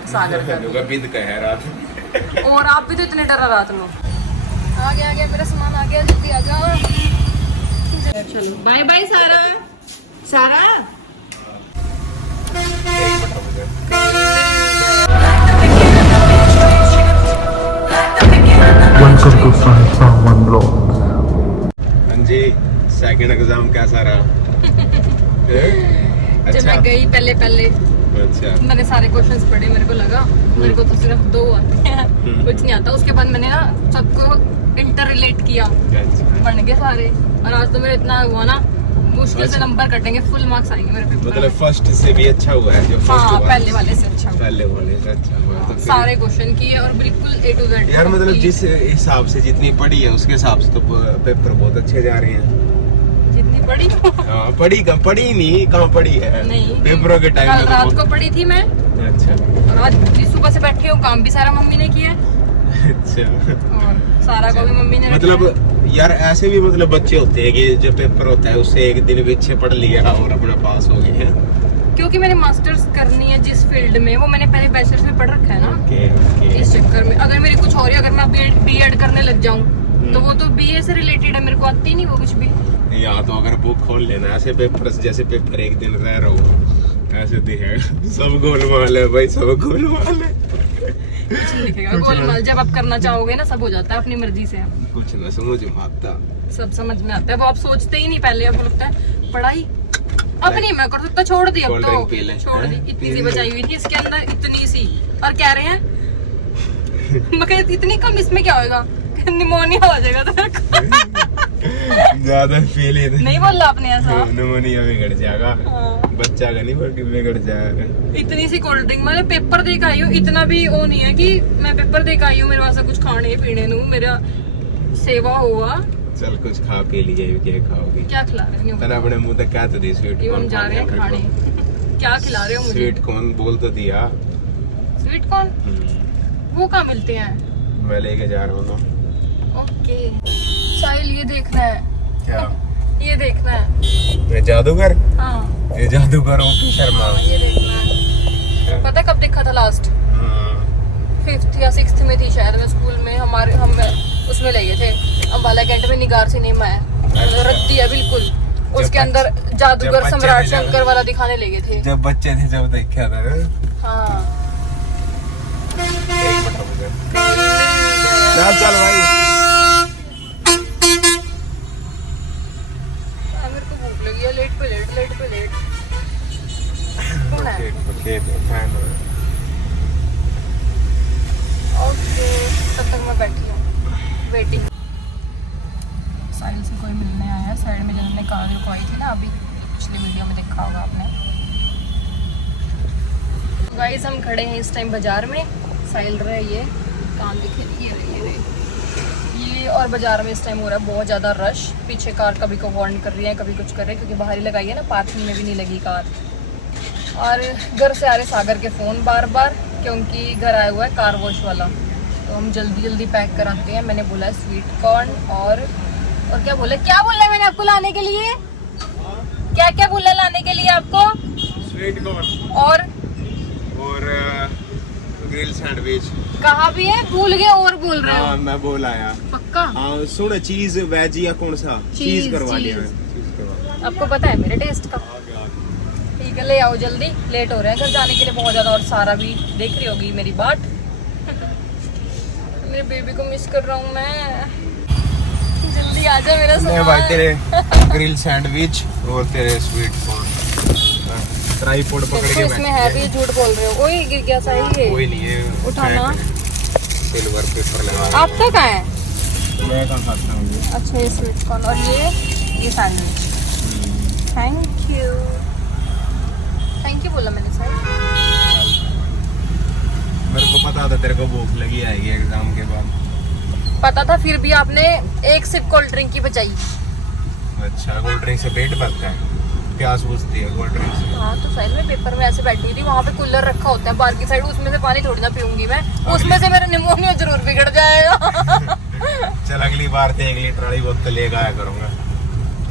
फिर सागर का बिंद का है रात। और आप भी तो इतने डरा रात में। आ गया मेरा सामान आ गया, जल्दी आ जाओ। चलो बाय बाय सारा। सारा Welcome to Science One Blog. हाँ जी, सेकंड एग्जाम कैसा रहा? जब मैं गई पहले अच्छा। मैंने सारे क्वेश्चंस पढ़े, मेरे को लगा मेरे को तो सिर्फ 2 आते हैं, कुछ नहीं आता। उसके बाद मैंने ना सबको इंटर रिलेट किया, बन गए सारे। और आज तो मेरा इतना हुआ ना, मुश्किल से नंबर कटेंगे, फुल मार्क्स आएंगे मेरे पेपर। मतलब फर्स्ट से भी अच्छा हुआ है जो फर्स्ट हाँ, हुआ पहले वाले से अच्छा हुआ। पहले वाले से अच्छा हुआ तो सारे क्वेश्चन किए और बिल्कुल A to Z। यार मतलब जिस हिसाब से जितनी पढ़ी है उसके हिसाब से तो पेपर बहुत अच्छे जा रहे हैं। जितनी पढ़ी हाँ, पढ़ी नहीं, कहाँ पढ़ी है? नहीं, पेपरों के टाइम कल रात को पढ़ी थी मैं। अच्छा। और आज सुबह से बैठी हूँ, काम भी सारा मम्मी ने किया। अच्छा। और सारा को भी मम्मी ने मतलब यार ऐसे भी मतलब बच्चे होते हैं कि जो पेपर होता है उससे एक दिन पीछे पढ़ लिया और अपना पास हो गए हैं। क्योंकि मैंने मास्टर्स करनी है जिस फील्ड में, वो मैंने पहले बैचलर्स में पढ़ रखा है ना। ओके। इस चक्कर में अगर मेरी कुछ और ही, अगर मैं बीएड करने लग जाऊं तो वो तो बीए से रिलेटेड है, मेरे को आती नहीं वो कुछ भी। या तो अगर बुक खोल लेना ऐसे पेपर जैसे पेपर एक दिन रह रहा हो ऐसे दिखेगा सब गोलमाल है भाई, सब गोलमाल है। कुछ नहीं लिखेगा गोलमाल, जब आप करना चाहोगे ना सब हो जाता है अपनी मर्जी से। कुछ ना समझ में आता, सब समझ में आता है, वो आप सोचते ही नहीं पहले। आपको लगता है पढ़ाई अब नहीं मैं कर सकता, छोड़ दी, अब तो छोड़ दी। इतनी सी बचाई हुई थी इसके अंदर, इतनी सी, और कह रहे हैं मैं कहती इतनी कम, इसमें क्या होगा, निमोनिया हो जाएगा तो ज्यादा फील है नहीं बोला आपने ऐसा। निमोनिया बिगड़ जाएगा, बच्चा का नहीं बल्कि बिगड़ जाएगा। इतनी सी कोल्ड ड्रिंक, मैंने पेपर दे के आई हूँ, इतना भी वो नहीं है कि मैं पेपर दे के आई हूँ मेरे वास्ते कुछ खाने पीने नू, मेरा सेवा हुआ। चल कुछ खा पी लिए, क्या खाओगी? क्या खिला रहे हो? तने अपने मुंह तक क्या तो दी स्वीट हम जा रहे हैं खाने। क्या खिला रहे हो मुझे? स्वीट कॉर्न बोल तो दिया। स्वीट कॉर्न वो कहाँ मिलते हैं? मैं लेके जा रहा हूँ ना। ओके साहिल, ये देखना है। क्या? ये देखना है। ये जादूगर? हाँ ये जादूगर हूँ कि शर्मा? हाँ, ये देखना है। पता है कब देखा था लास्ट? 5th या 6th में थी शायद मैं स्कूल में, हम उसमें ले गए थे अम्बाला कैंट में, निगार सिनेमा है, रद्दी है बिल्कुल, उसके अंदर जादूगर सम्राट शंकर वाला दिखाने ले गए थे। जब बच्चे थे जब देखा था। हाँ चल भाई, मेरे को भूख लगी है, लेट पे लेट। कौन है? ओके तब तक मैं बैठी हूँ वेटिंग। साहिल से कोई मिलने आया है साइड में, जिन्होंने कार रुकवाई थी ना अभी, पिछली वीडियो में देखा होगा आपने। गाइस हम खड़े हैं इस टाइम बाजार में, साहिल रहे ये कान दिखे, ये और बाजार में इस टाइम हो रहा है बहुत ज़्यादा रश। पीछे कार कभी को वार्न कर रही है, कभी कुछ कर रहे हैं, क्योंकि बाहर ही लगाई है ना, पार्किंग में भी नहीं लगी कार। और घर से आ रहे सागर के फ़ोन बार क्योंकि घर आया हुआ है कार वॉश वाला, तो हम जल्दी पैक कराते हैं। मैंने बोला है स्वीट कॉर्न और क्या बोला है मैंने आपको लाने के लिए? क्या बोला लाने के लिए आपको? स्वीट कॉर्न और ग्रिल सैंडविच। कहाँ भी है, भूल गए और बोल रहे हो? हाँ मैं बोल आया पक्का। हाँ सुन, चीज वेज या कौन सा चीज करवा लिया मैं, चीज करवा। आपको पता है मेरे टेस्ट का। ठीक है ले आओ जल्दी, लेट हो रहे हैं घर जाने के लिए बहुत ज्यादा। और सारा भी देख रही होगी मेरी बाट। मेरे बेबी को मिस कर रहा हूँ मैं, जल्दी आ जा मेरा सामान। भाई तेरे ग्रिल सैंडविच और तेरे स्वीट कॉर्न ट्राइपॉड पकड़ के इसमें है भी, झूठ बोल रहे हो। ओए गिर गया साहिल, ये कोई नहीं है, उठाना। सिल्वर पेपर लगा। आपका कहाँ है? मैं कहाँ खाता हूँ। अच्छा ये स्वीट कॉर्न और ये सैंडविच। थैंक यू बोला मैंने साहिल। मेरे को पता था तेरे को भूख लगी आएगी एग्जाम के बाद। पता था, फिर भी आपने एक सिप कोल्ड ड्रिंक की बचाई। अच्छा कोल्ड ड्रिंक से पेट भरता है, प्यास बुझती है कोल्ड ड्रिंक से। हाँ तो साहिल में पेपर में ऐसे बैठी हुई थी, वहाँ पे कूलर रखा होता है बाहर की साइड, उसमें से पानी थोड़ी ना पीऊंगी मैं, उसमें से मेरा निमोनिया जरूर बिगड़ जाएगा। चल अगली बार तो 1 लीटर वाली बोतल लेकर आया करूंगा।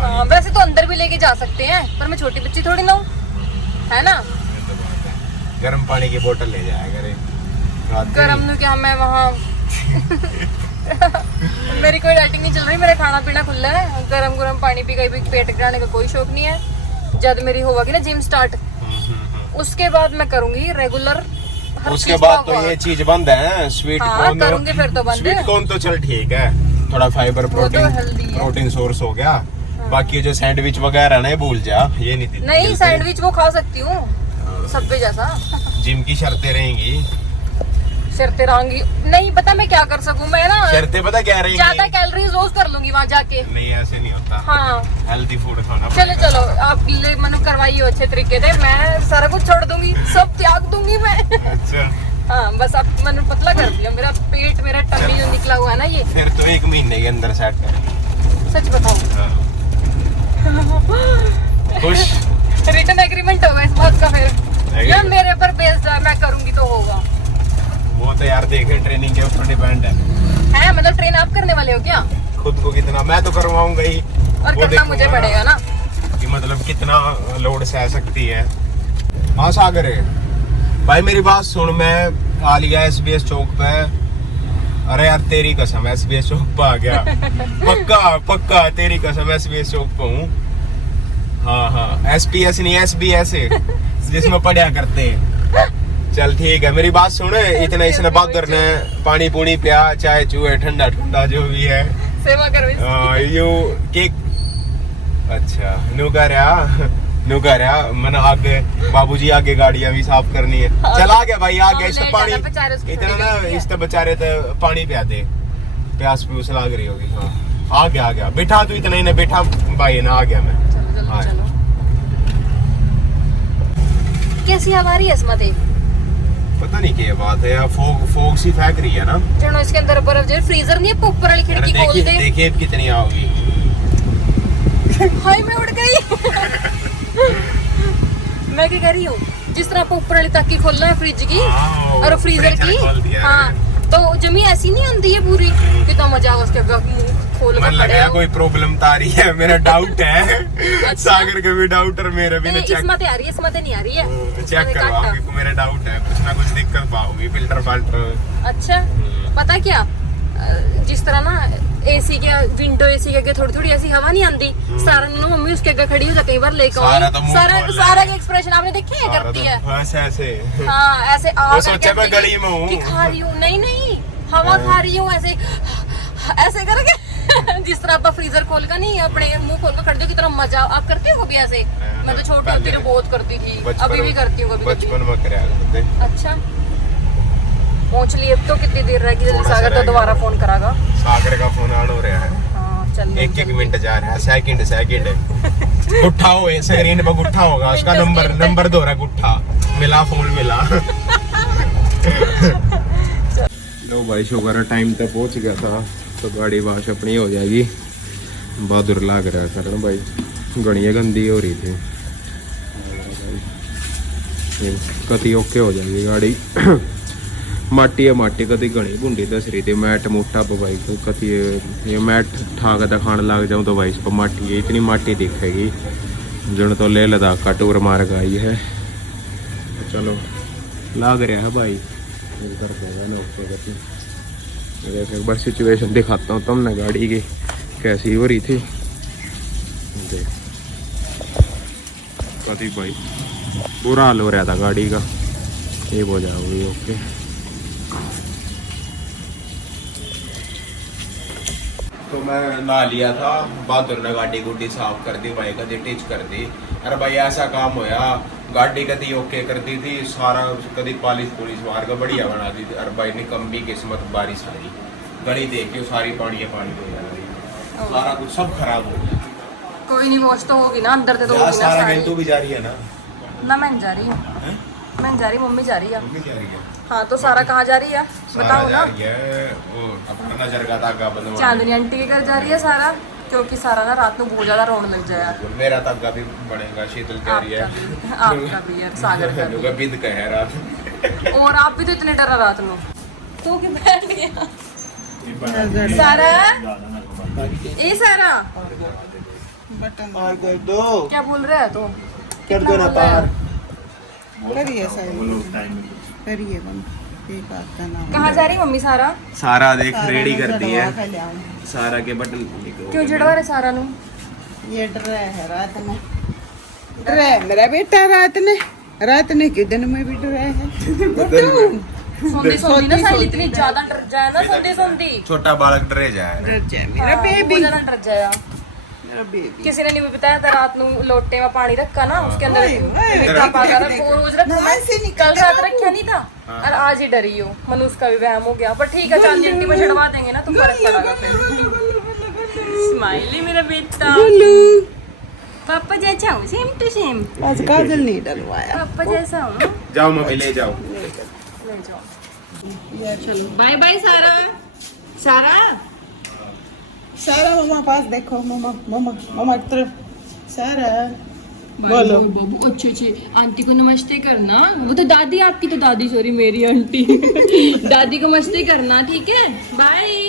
हाँ वैसे तो अंदर भी लेके जा सकते हैं, पर मैं छोटी बच्ची थोड़ी ना हूँ, है ना। गर्म पानी की बोतल ले जाया करे रात गरम नु क्या मैं वहाँ मेरी कोई डाइटिंग नहीं चल रही, मेरा खाना पीना खुला है। गरम पानी पी गई भी पेट घटाने का कोई शौक नहीं है। जब मेरी होगी ना जिम स्टार्ट, उसके बाद मैं करूंगी रेगुलर। उसके बाद तो ये चीज बंद है, स्वीट कॉर्न करूंगी फिर तो बंद। स्वीट कॉर्न तो चल ठीक है, थोड़ा फाइबर प्रोटीन सोर्स हो गया। बाकी जो सैंडविच वगैरह ना भूल जा, ये नहीं सैंडविच वो खा सकती हूँ सबवे जैसा। जिम की शर्तें रहेंगी, शर्तें रहेंगी नहीं पता मैं क्या कर सकूं। मैं ना शर्तें पता क्या रहेंगी, ज्यादा कैलोरीज लॉस कर लूंगी वहाँ जाके। नहीं ऐसे नहीं होता, हाँ हेल्दी फूड खाना। चलो आप ले मनु करवाइए अच्छे तरीके से, मैं सारा कुछ छोड़ दूंगी, सब त्याग दूंगी मैं। अच्छा हाँ बस आप मनु पतला कर दिया, मेरा पेट मेरा टम्मी जो निकला हुआ है ना ये। फिर तो 1 महीने के अंदर सेट करेंगे। सच बताऊं खुश रिटर्न एग्रीमेंट होगा इस बात का फिर, या मेरे पर बेस्ड है, मैं करूंगी तो होगा। वो तो यार देखे ट्रेनिंग के ऊपर डिपेंड है मतलब ट्रेन आप करने वाले हो क्या? खुद को कितना, मैं तो करवाऊंगा ही और करना मुझे पड़ेगा ना कि मतलब कितना लोड सह सकती है। हाँ सागर भाई मेरी बात सुन, मैं आ लिया SBS चौक पे। अरे यार तेरी कसम SBS चौक पे आ गया पक्का तेरी कसम SBS चौक पे हूँ। हाँ SPS नहीं SBS जिसमें पढ़ा करते हैं। चल ठीक है, मेरी बात सुन, इतना इसने बात करना है, पानी पूनी पिया, चाय चूहे ठंडा जो भी है सेवा करो यू केक। अच्छा नु कर रहा मन आगे बाबूजी आगे गाड़ियां भी साफ करनी है। चल आ गया भाई, आ गया। इससे पानी इतना ना इससे बेचारे तो पानी पिया दे, प्यास प्यूस लाग रही होगी। हाँ आ गया बैठा तू, इतना ही ना बैठा भाई ना, आ गया मैं। चलो कैसी हवा आ रही है इसमें? पता नहीं क्या बात है यार, फोग सी फेंक रही है ना। जनो इसके अंदर बर्फ जो फ्रीजर नहीं है, ऊपर वाली खिड़की खोल दे। देखिए कितनी आओगी। हाय मैं उड़ गई मैं क्या कह रही हूँ, जिस तरह आप ऊपर वाली ताकी खोलना है फ्रिज की और फ्रीजर की, हाँ तो जमी ऐसी नहीं आती है पूरी। कितना मजा आया उसके मुंह खोल कर खड़े। कोई प्रॉब्लम तो आ रही है, मेरा डाउट है। सागर का भी डाउट और मेरा भी। इसमें आ रही है, इसमें नहीं आ रही है। चेक करवाओगे, मेरा डाउट है, कुछ ना कुछ दिक्कत पाओगी फिल्टर। अच्छा पता क्या, जिस तरह ना एसी के विंडो एसी के आगे थोड़ी ऐसी हवा नहीं आती, सारा ना मम्मी उसके आगे खड़ी हो जाती है, बार लेकर सारा के एक्सप्रेशन आपने देखे है करती है ऐसे। हाँ ऐसे वो सोचे मैं गली में हूँ, खा रही हूँ, नहीं हवा खा रही हूँ ऐसे करके जिस तरह आप फ्रीजर खोल कर नहीं अपने मुंह खोल कर खड़े हो, कितना मजा आप करते हो कभी ऐसे? मैं तो छोटी होती तो बहुत करती थी, अभी भी करती हूँ कभी। बचपन में कराया। अच्छा पहुंच लिए, अब तो कितनी देर रहेगी? जल्दी सागर तो दोबारा फोन करागा। सागर का फोन ऑन हो रहा है। हाँ चल 1 मिनट जा रहा है, सेकंड गुट्ठा हो स्क्रीन पर गुट्ठा होगा, उसका नंबर दो रहा गुट्ठा मिला, फोन मिला। लो भाई शुक्र है टाइम तक पहुंच गया था, तो गाड़ी वाश अपनी हो जाएगी। बहादुर लाग रहा है करण भाई, गणिया गंदी हो रही थी, कति ओके हो जाएगी गाड़ी। माटी कदी घनी भुंडी दस रही थी, मैट मोटा भाई कति ये मैट ठाक खान लग जाऊँ तो भाई इस पर माटी है, इतनी माटी दिखेगी। जन तो ले लद्दाख का टूर मार गई है, चलो लाग रहा है भाई। एक बार सिचुएशन दिखाता हूँ तुमने गाड़ी की कैसी हो रही थी। कति भाई बुरा हाल हो रहा था गाड़ी का, ये हो जाओगी ओके। तो मैं नहा लिया था, बहादुर ने गाड़ी गुड्डी साफ कर दी, भाई कदी टिच कर दी। अरे भाई ऐसा काम होया, गाड़ी कदी ओके कर दी थी, सारा कदी पॉलिश मार का बढ़िया बना दी थी। अरे भाई निकम्मी किस्मत, बारिश आ रही, गली देख के सारी पानी हो जा रही, सारा कुछ सब खराब हो गया। कोई नहीं वॉश तो होगी ना अंदर से, तो होगी ना सारी। तू भी जा रही है ना? मैं जा रही हूँ, मैं जा रही, मम्मी जा रही है। मम्मी जा रही है। हाँ तो सारा कहाँ जा रही है बताओ ना? अपना नजर का धागा बनवा, चांदनी आंटी के घर जा रही है सारा, क्योंकि सारा ना रात में बहुत ज्यादा रोने लग जाए। मेरा धागा भी बनेगा, शीतल कह रही है। आपका भी है, सागर का भी। बिंद का है रात। और आप भी तो इतने डरा रात में, तो क्यों बैठ गया सारा? ए सारा पार कर दो, क्या बोल रहा है? तो कर दो ना पार। करिए करिए बम एक आता ना कहाँ जा रही मम्मी सारा? सारा देख रेडी कर दी है सारा के बटन क्यों जड़वा रहे सारा नु? ये डर है रात में डर है मेरा बेटा रात ने क्यों दिन में भी डर है सोंदी सोंदी ना साइल इतनी ज्यादा डर जाए ना सोंदी सोंदी छोटा बालक डरे जाए डर जाए मेरा हाँ, बेबी बहुत ज्यादा डर जाया। मेरा बेबी किसी ने नहीं बताया था रात नु लोटे में पानी रखा ना उसके अंदर पापा का रोज रखा मैं कल रात रखा नहीं था और आज ही डरी हूँ। मनुष्य का भी वहम हो गया पर ठीक है चांदी आंटी में चढ़वा देंगे ना तो फर्क पड़ेगा फिर। स्माइली मेरा बेटा पापा जैसा हूँ सेम टू सेम आज काजल नहीं डलवाया पापा जैसा हूँ। जाओ मम्मी ले जाओ ले जाओ चलो बाय बाय सारा। सारा सारा मामा पास देखो मामा की तरफ सारा बोलो बाबू अच्छे अच्छे आंटी को नमस्ते करना। वो तो दादी आपकी तो दादी सॉरी मेरी आंटी दादी को नमस्ते करना ठीक है बाय।